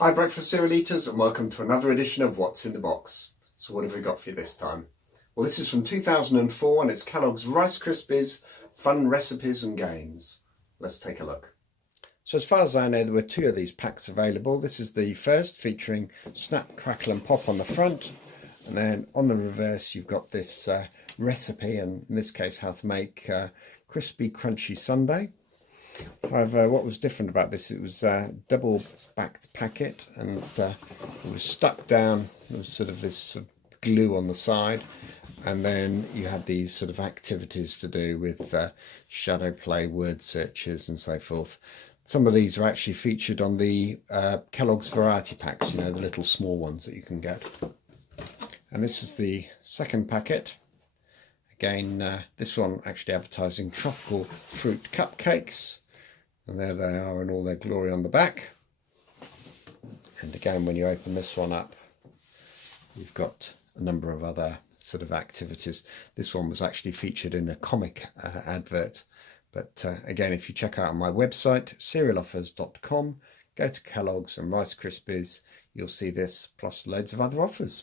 Hi breakfast cereal eaters, and welcome to another edition of What's in the Box. So what have we got for you this time? Well, this is from 2004 and it's Kellogg's Rice Krispies Fun Recipes and Games. Let's take a look. So as far as I know, there were two of these packs available. This is the first, featuring Snap, Crackle and Pop on the front, and then on the reverse you've got this recipe, and in this case how to make crispy crunchy sundae. However, what was different about this, it was a double backed packet, and it was stuck down. There was sort of this glue on the side, and then you had these sort of activities to do with shadow play, word searches and so forth. Some of these are actually featured on the Kellogg's variety packs, you know, the little small ones that you can get. And this is the second packet. Again, this one actually advertising tropical fruit cupcakes. And there they are in all their glory on the back. And again, when you open this one up, you've got a number of other sort of activities. This one was actually featured in a comic advert. But again, if you check out my website, cerealoffers.com, go to Kellogg's and Rice Krispies, you'll see this plus loads of other offers.